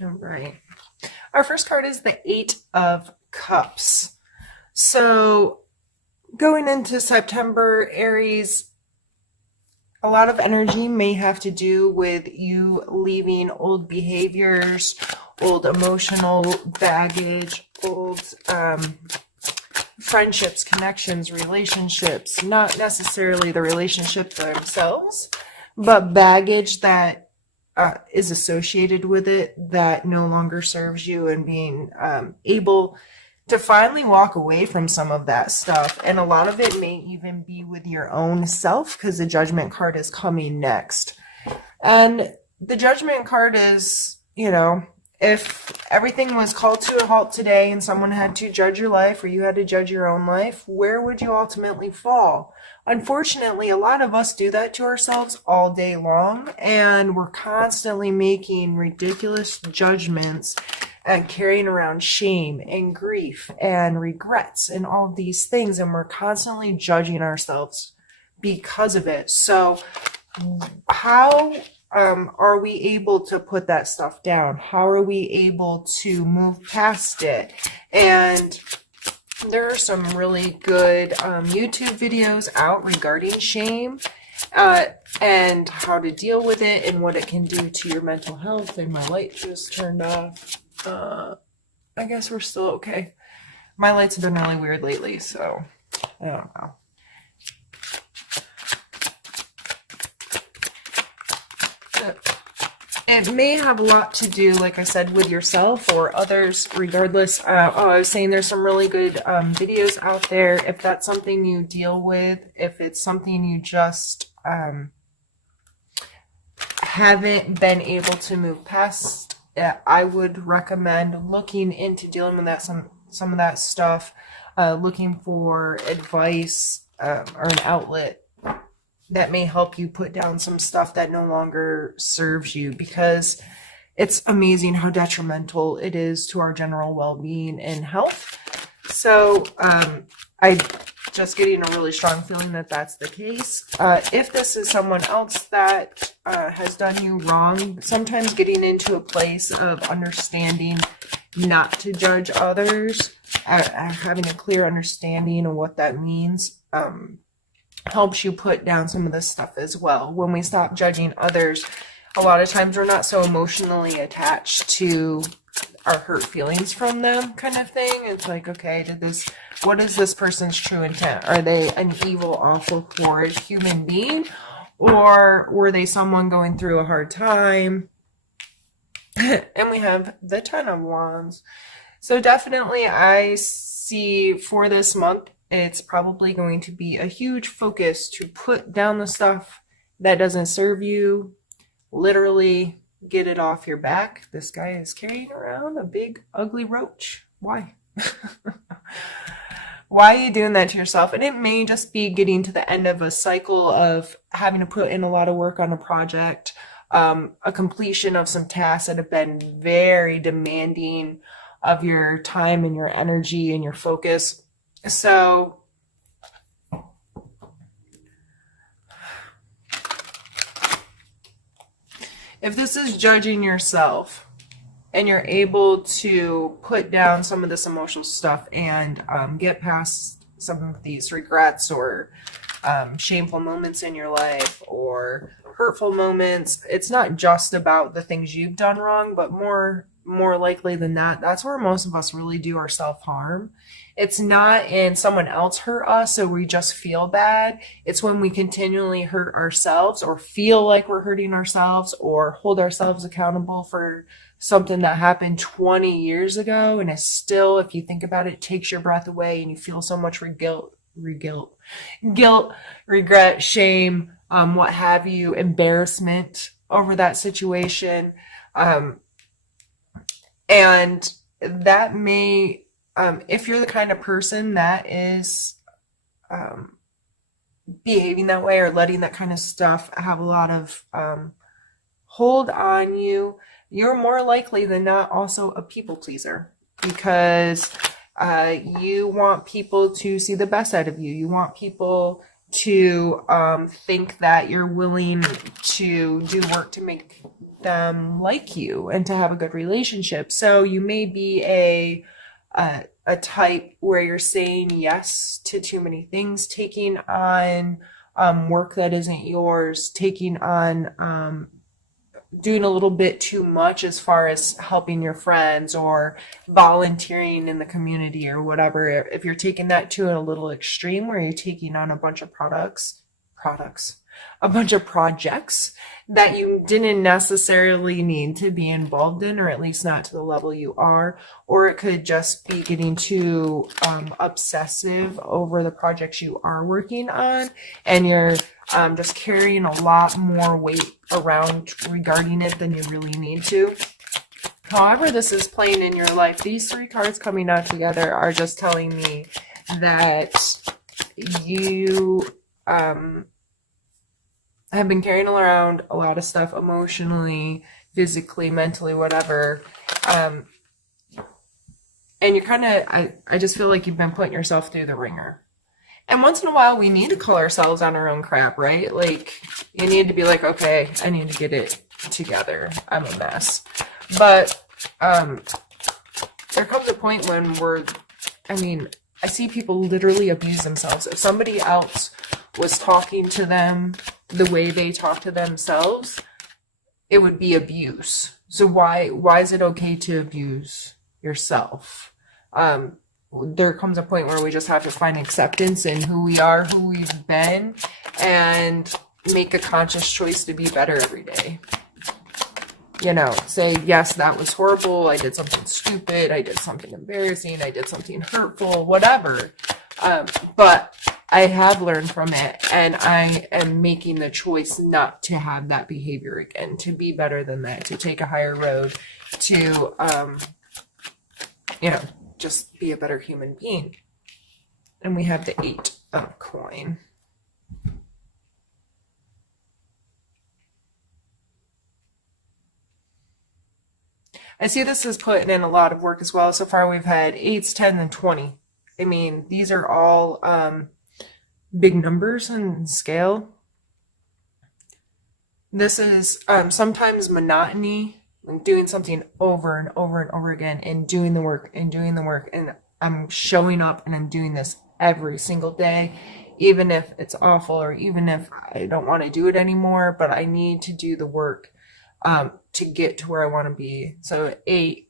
All right. Our first card is the Eight of Cups. So going into September, Aries, a lot of energy may have to do with you leaving old behaviors, old emotional baggage, old friendships, connections, relationships, not necessarily the relationship themselves, but baggage that is associated with it that no longer serves you, and being able to finally walk away from some of that stuff. And a lot of it may even be with your own self, because the Judgment card is coming next. And the Judgment card is, if everything was called to a halt today and someone had to judge your life, or you had to judge your own life, where would you ultimately fall? Unfortunately, a lot of us do that to ourselves all day long, and we're constantly making ridiculous judgments and carrying around shame and grief and regrets and all of these things, and we're constantly judging ourselves because of it. So how are we able to put that stuff down? How are we able to move past it? And there are some really good YouTube videos out regarding shame and how to deal with it and what it can do to your mental health. And my light just turned off. I guess we're still okay. My lights have been really weird lately, so I don't know. It may have a lot to do, like I said, with yourself or others, regardless. I was saying there's some really good videos out there. If that's something you deal with, if it's something you just haven't been able to move past, I would recommend looking into dealing with that, some of that stuff, looking for advice or an outlet that may help you put down some stuff that no longer serves you, because it's amazing how detrimental it is to our general well-being and health. So I just getting a really strong feeling that that's the case. If this is someone else that has done you wrong, sometimes getting into a place of understanding not to judge others, having a clear understanding of what that means, helps you put down some of this stuff as well. When we stop judging others, a lot of times we're not so emotionally attached to our hurt feelings from them, kind of thing. It's like, okay, what is this person's true intent? Are they an evil, awful, horrid human being? Or were they someone going through a hard time? And we have the Ten of Wands. So definitely I see for this month, it's probably going to be a huge focus to put down the stuff that doesn't serve you. Literally get it off your back. This guy is carrying around a big, ugly roach. Why? Why are you doing that to yourself? And it may just be getting to the end of a cycle of having to put in a lot of work on a project, a completion of some tasks that have been very demanding of your time and your energy and your focus. So if this is judging yourself and you're able to put down some of this emotional stuff and get past some of these regrets or shameful moments in your life or hurtful moments, it's not just about the things you've done wrong, but more likely than that, that's where most of us really do our self-harm. It's not in someone else hurt us so we just feel bad. It's when we continually hurt ourselves or feel like we're hurting ourselves or hold ourselves accountable for something that happened 20 years ago, and it's still, if you think about it, takes your breath away and you feel so much guilt, regret, shame, what have you, embarrassment over that situation. And that may, if you're the kind of person that is behaving that way or letting that kind of stuff have a lot of hold on you, you're more likely than not also a people pleaser, because you want people to see the best out of you. You want people to think that you're willing to do work to make them like you and to have a good relationship. So you may be a type where you're saying yes to too many things, taking on work that isn't yours, taking on doing a little bit too much as far as helping your friends or volunteering in the community or whatever. If you're taking that to a little extreme where you're taking on a bunch of a bunch of projects that you didn't necessarily need to be involved in, or at least not to the level you are, or it could just be getting too obsessive over the projects you are working on, and you're just carrying a lot more weight around regarding it than you really need to. However this is playing in your life, these three cards coming out together are just telling me that you have been carrying around a lot of stuff emotionally, physically, mentally, whatever. And you're kind of, I just feel like you've been putting yourself through the ringer. And once in a while, we need to call ourselves on our own crap, right? Like, you need to be like, okay, I need to get it together. I'm a mess. But there comes a point when I see people literally abuse themselves. If somebody else was talking to them the way they talk to themselves, it would be abuse. So why is it okay to abuse yourself? There comes a point where we just have to find acceptance in who we are, who we've been, and make a conscious choice to be better every day. You know, say, yes, that was horrible. I did something stupid. I did something embarrassing. I did something hurtful, whatever. But I have learned from it, and I am making the choice not to have that behavior again, to be better than that, to take a higher road, to, just be a better human being. And we have the 8 of coin. I see this as putting in a lot of work as well. So far we've had 8s, 10s, and 20. I mean, these are all big numbers in scale. This is sometimes monotony, like doing something over and over and over again, and doing the work and doing the work. And I'm showing up and I'm doing this every single day, even if it's awful or even if I don't want to do it anymore, but I need to do the work to get to where I want to be. So 8,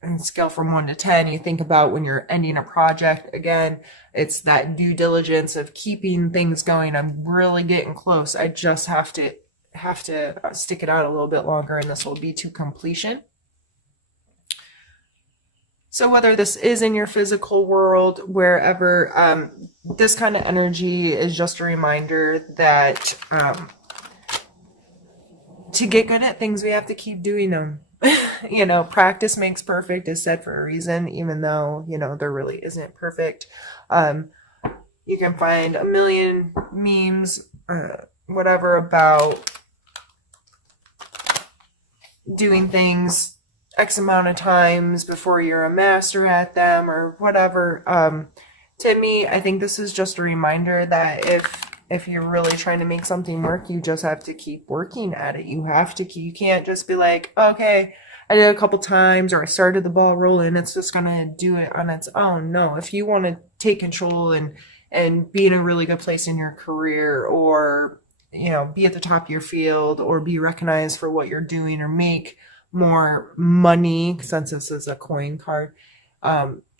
and scale from 1 to 10, you think about when you're ending a project, again, it's that due diligence of keeping things going. I'm really getting close. I just have to stick it out a little bit longer, and this will be to completion. So whether this is in your physical world, wherever, this kind of energy is just a reminder that to get good at things, we have to keep doing them. Practice makes perfect is said for a reason, even though, there really isn't perfect. You can find a million memes, whatever, about doing things X amount of times before you're a master at them or whatever. To me, I think this is just a reminder that if you're really trying to make something work, you just have to keep working at it. You can't just be like, okay, I did a couple times, or I started the ball rolling, it's just gonna do it on its own. No, if you want to take control and be in a really good place in your career, or be at the top of your field, or be recognized for what you're doing, or make more money, since this is a coin card,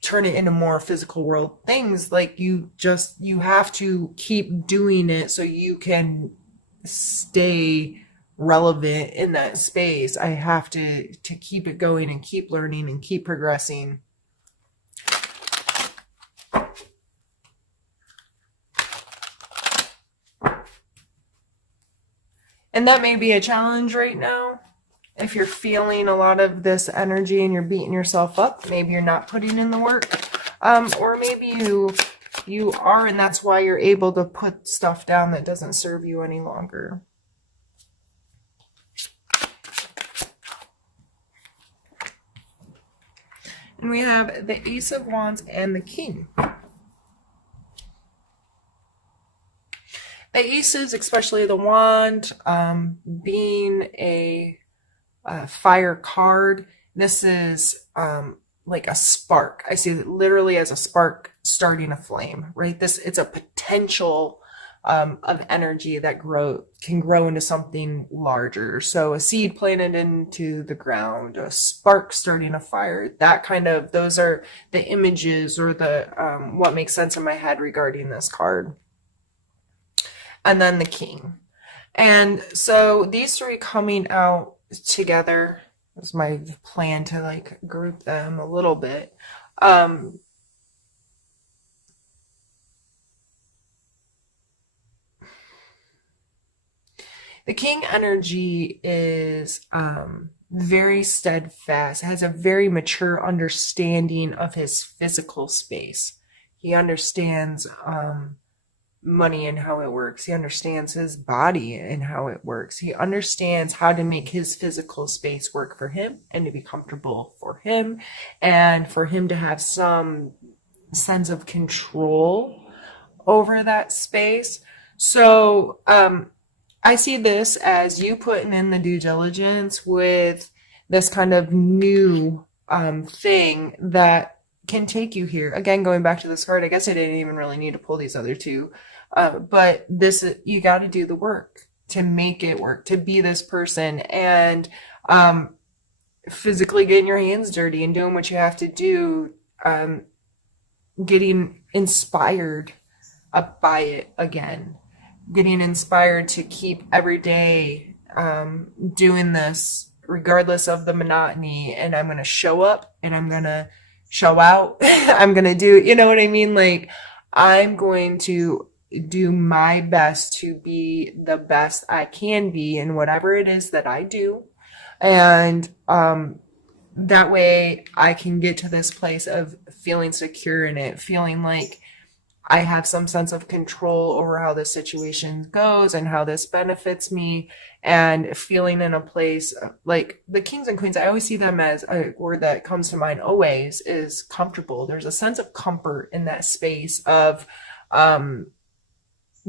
turn it into more physical world things, like you have to keep doing it so you can stay relevant in that space. I have to keep it going and keep learning and keep progressing. And that may be a challenge right now. If you're feeling a lot of this energy and you're beating yourself up, maybe you're not putting in the work, or maybe you are, and that's why you're able to put stuff down that doesn't serve you any longer. And we have the Ace of Wands and the King. The aces, especially the wand, being a fire card, this is like a spark. I see it literally as a spark starting a flame, right? It's a potential of energy that can grow into something larger. So a seed planted into the ground, a spark starting a fire, that kind of, those are the images or the what makes sense in my head regarding this card. And then the king. And so these three coming out together was my plan to like group them a little bit. The king energy is very steadfast, has a very mature understanding of his physical space. He understands money and how it works. He understands his body and how it works. He understands how to make his physical space work for him and to be comfortable for him and for him to have some sense of control over that space. So, I see this as you putting in the due diligence with this kind of new thing that can take you here. Again, going back to this card, I guess I didn't even really need to pull these other two. But this, you got to do the work to make it work, to be this person, and physically getting your hands dirty and doing what you have to do, getting inspired by it again, getting inspired to keep every day doing this regardless of the monotony. And I'm going to show up and I'm going to show out. I'm going to do, you know what I mean? Like, I'm going to do my best to be the best I can be in whatever it is that I do. And that way I can get to this place of feeling secure in it, feeling like I have some sense of control over how this situation goes and how this benefits me, and feeling in a place like the kings and queens. I always see them as a word that comes to mind always is comfortable. There's a sense of comfort in that space of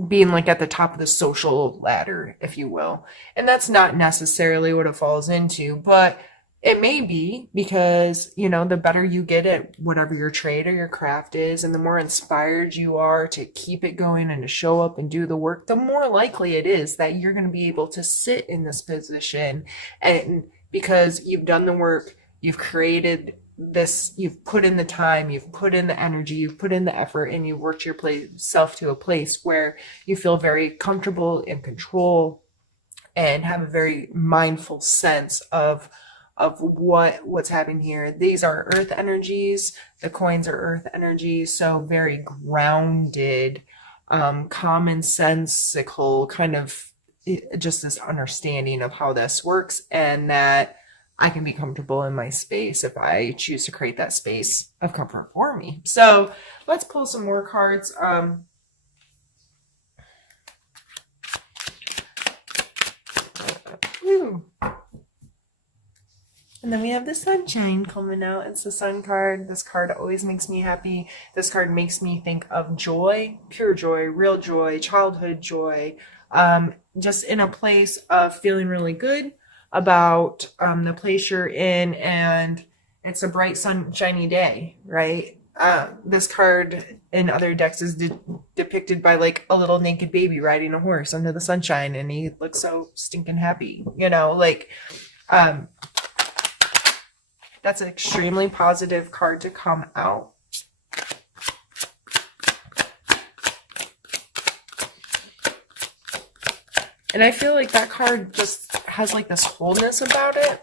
being like at the top of the social ladder, if you will. And that's not necessarily what it falls into, but it may be because, you know, the better you get at whatever your trade or your craft is, and the more inspired you are to keep it going and to show up and do the work, the more likely it is that you're going to be able to sit in this position. And because you've done the work, you've created this, you've put in the time, you've put in the energy, you've put in the effort, and you've worked yourself to a place where you feel very comfortable in control and have a very mindful sense of what's happening here. These are earth energies. The coins are earth energies. So very grounded, common sensical kind of just this understanding of how this works, and that I can be comfortable in my space if I choose to create that space of comfort for me. So let's pull some more cards. And then we have the sunshine coming out. It's the sun card. This card always makes me happy. This card makes me think of joy, pure joy, real joy, childhood joy. Just in a place of feeling really good about the place you're in, and it's a bright sunshiny day, right? This card in other decks is depicted by like a little naked baby riding a horse under the sunshine, and he looks so stinking happy, you know, like that's an extremely positive card to come out. And I feel like that card just has like this wholeness about it.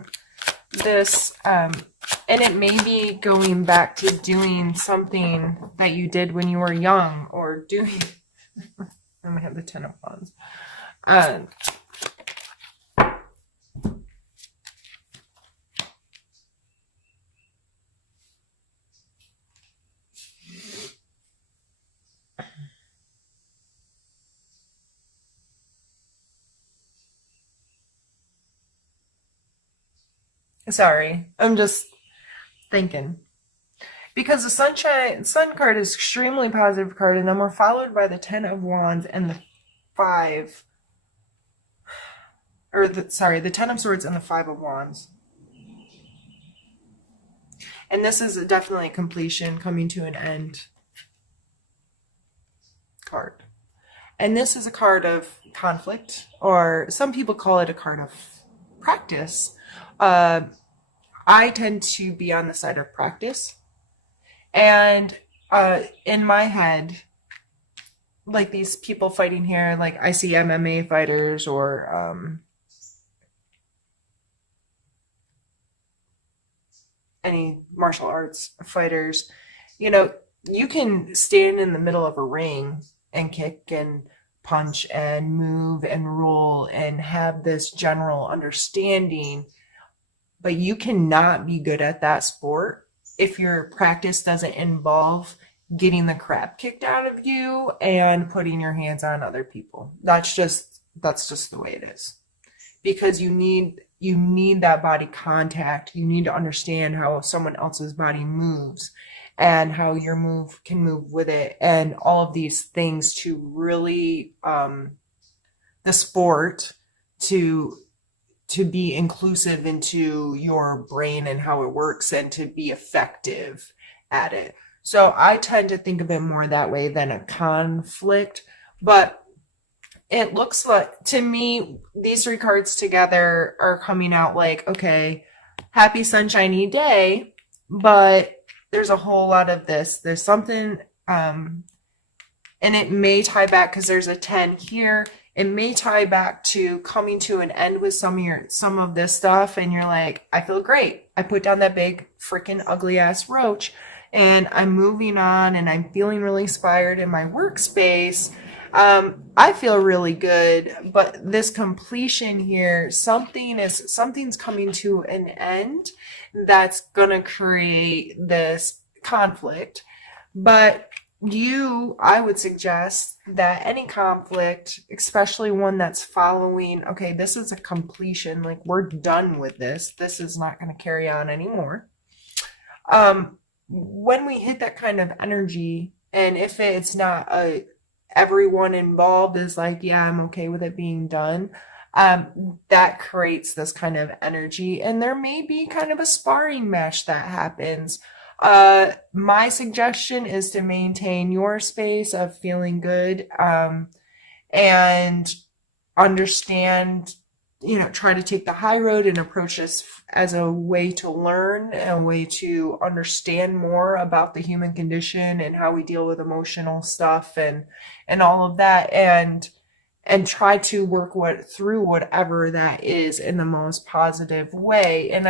This, and it may be going back to doing something that you did when you were young, or doing, I'm gonna have the Ten of Wands. Sorry, I'm just thinking. Because the sun card is extremely positive card, and then we're followed by the Ten of Wands and the five, or the Ten of Swords and the Five of Wands. And this is definitely a completion, coming to an end card. And this is a card of conflict, or some people call it a card of practice. I tend to be on the side of practice. And in my head, like these people fighting here, like I see MMA fighters or any martial arts fighters, you know, you can stand in the middle of a ring and kick and punch and move and roll and have this general understanding, but you cannot be good at that sport if your practice doesn't involve getting the crap kicked out of you and putting your hands on other people. That's just the way it is, because you need that body contact. You need to understand how someone else's body moves and how your move can move with it, and all of these things to really the sport to be inclusive into your brain and how it works, and to be effective at it. So I tend to think of it more that way than a conflict, but it looks like, to me, these three cards together are coming out like, okay, happy sunshiny day, but there's a whole lot of this. There's something, and it may tie back, because there's a 10 here. It may tie back to coming to an end with some of this stuff, and you're like, I feel great. I put down that big freaking ugly ass roach, and I'm moving on, and I'm feeling really inspired in my workspace. I feel really good, but this completion here, something's coming to an end that's gonna create this conflict. But I would suggest that any conflict, especially one that's following, okay, this is a completion, like we're done with this. This is not going to carry on anymore. When we hit that kind of energy, and if it's not everyone involved is like, yeah, I'm okay with it being done, that creates this kind of energy, and there may be kind of a sparring match that happens. My suggestion is to maintain your space of feeling good, and understand, try to take the high road and approach this as a way to learn, a way to understand more about the human condition and how we deal with emotional stuff and all of that, and try to work through whatever that is in the most positive way. And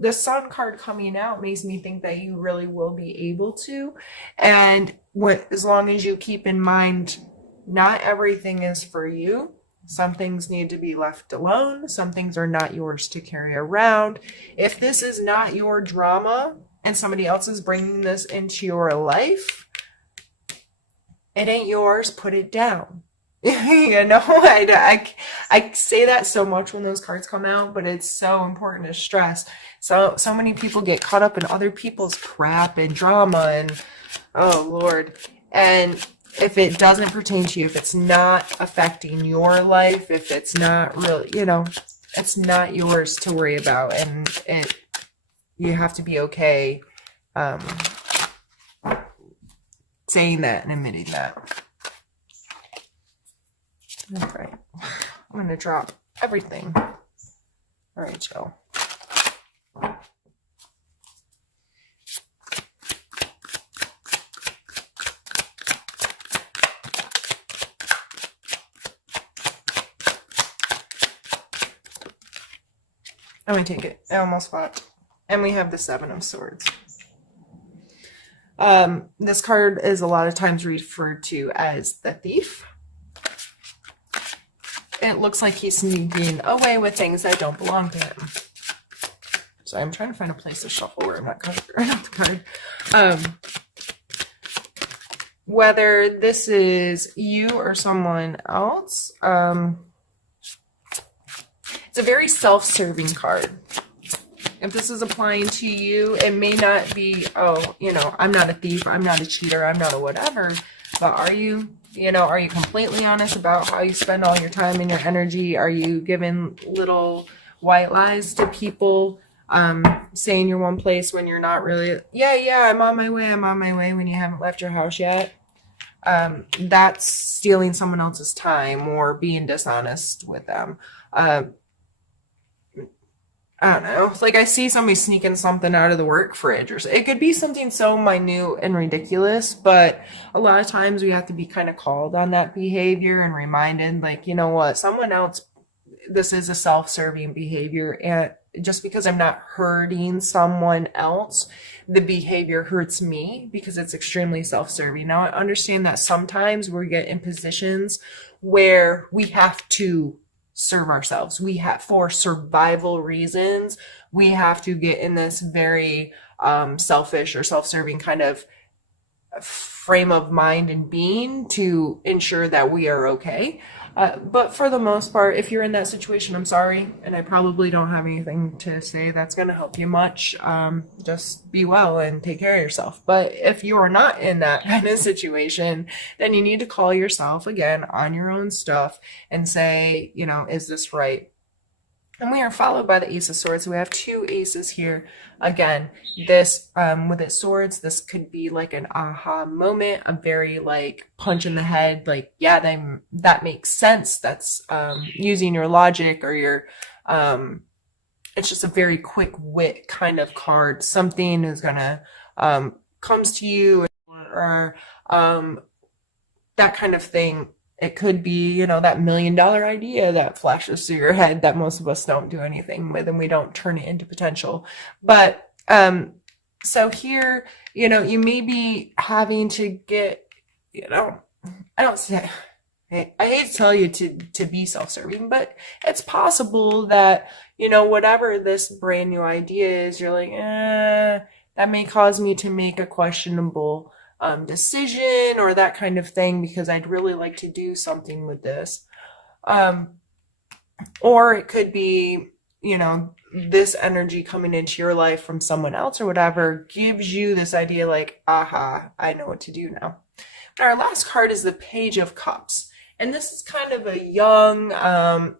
the Sun card coming out makes me think that you really will be able to. And as long as you keep in mind, not everything is for you. Some things need to be left alone. Some things are not yours to carry around. If this is not your drama and somebody else is bringing this into your life, it ain't yours. Put it down. I say that so much when those cards come out, but it's so important to stress. So many people get caught up in other people's crap and drama, and oh Lord. And if it doesn't pertain to you, if it's not affecting your life, if it's not really, it's not yours to worry about, and you have to be okay saying that and admitting that. All right, I'm going to drop everything. All right, Joe. Let me take it. I almost forgot. And we have the Seven of Swords. This card is a lot of times referred to as the thief. It looks like he's sneaking away with things that don't belong to him. So I'm trying to find a place to shuffle where I'm not the card. Whether this is you or someone else, it's a very self-serving card. If this is applying to you, it may not be, I'm not a thief, I'm not a cheater, I'm not a whatever, but are you? You know, are you completely honest about how you spend all your time and your energy? Are you giving little white lies to people, saying you're one place when you're not really? Yeah, I'm on my way. I'm on my way when you haven't left your house yet. That's stealing someone else's time or being dishonest with them. Uh, I don't know. Like I see somebody sneaking something out of the work fridge, or it could be something so minute and ridiculous, but a lot of times we have to be kind of called on that behavior and reminded, like, you know what, someone else, this is a self-serving behavior, and just because I'm not hurting someone else, the behavior hurts me because it's extremely self-serving. Now I understand that sometimes we get in positions where we have to serve ourselves. We have, for survival reasons, we have to get in this very selfish or self-serving kind of frame of mind and being to ensure that we are okay. But for the most part, if you're in that situation, I'm sorry, and I probably don't have anything to say that's going to help you much. Just be well and take care of yourself. But if you are not in that kind of situation, then you need to call yourself again on your own stuff and say, you know, is this right? And we are followed by the Ace of Swords. So we have two aces here. Again, this, with its swords, this could be like an aha moment, a very like punch in the head, like, yeah, that makes sense. That's, using your logic or your, it's just a very quick wit kind of card. Something is gonna, comes to you, or, that kind of thing. It could be, you know, that $1 million idea that flashes through your head that most of us don't do anything with, and we don't turn it into potential. But so here, you know, you may be having to get, you know, I don't say, I hate to tell you to be self-serving, but it's possible that, you know, whatever this brand new idea is, you're like, that may cause me to make a questionable decision or that kind of thing, because I'd really like to do something with this. Or it could be, you know, this energy coming into your life from someone else or whatever gives you this idea like, aha, I know what to do now. And our last card is the Page of Cups. And this is kind of a young,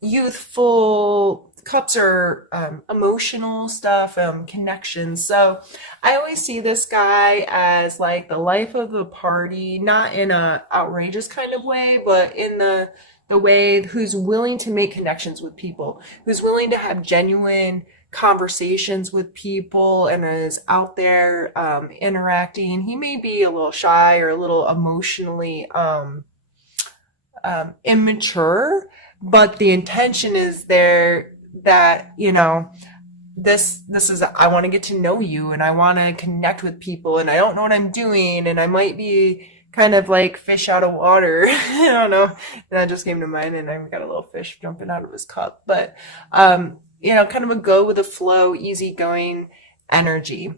youthful, cups are emotional stuff, connections. So I always see this guy as like the life of the party, not in a outrageous kind of way, but in the way who's willing to make connections with people, who's willing to have genuine conversations with people, and is out there interacting. He may be a little shy or a little emotionally immature, but the intention is there that, you know, this is, I want to get to know you and I want to connect with people, and I don't know what I'm doing, and I might be kind of like fish out of water. I don't know. That just came to mind, and I've got a little fish jumping out of his cup. But you know, kind of a go with the flow, easygoing energy.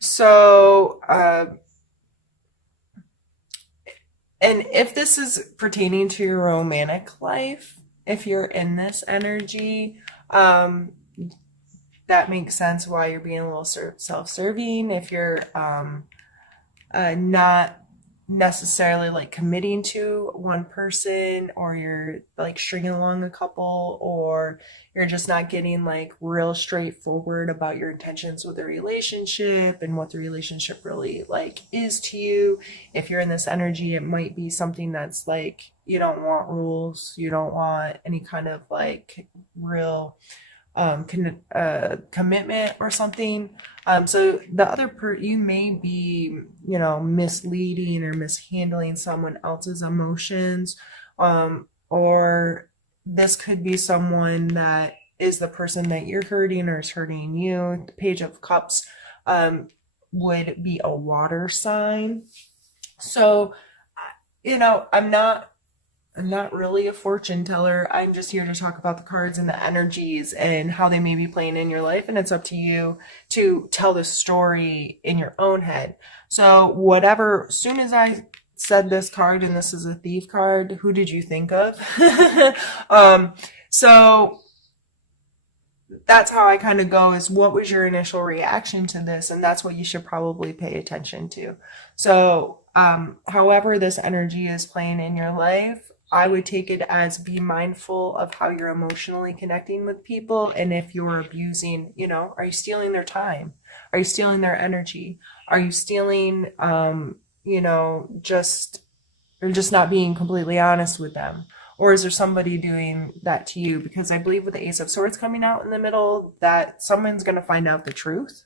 So and if this is pertaining to your romantic life, if you're in this energy, that makes sense why you're being a little self-serving. If you're not necessarily like committing to one person, or you're like stringing along a couple, or you're just not getting like real straightforward about your intentions with the relationship and what the relationship really like is to you. If you're in this energy, it might be something that's like, you don't want rules, you don't want any kind of like real commitment or something. So the other you may be, you know, misleading or mishandling someone else's emotions, or this could be someone that is the person that you're hurting or is hurting you. The Page of Cups would be a water sign. So, you know, I'm not really a fortune teller. I'm just here to talk about the cards and the energies and how they may be playing in your life. And it's up to you to tell the story in your own head. So whatever, as soon as I said this card, and this is a Thief card, who did you think of? So that's how I kind of go, is what was your initial reaction to this? And that's what you should probably pay attention to. So However this energy is playing in your life, I would take it as be mindful of how you're emotionally connecting with people. And if you're abusing, are you stealing their time? Are you stealing their energy? Are you stealing, just or just not being completely honest with them? Or is there somebody doing that to you? Because I believe with the Ace of Swords coming out in the middle, that someone's going to find out the truth.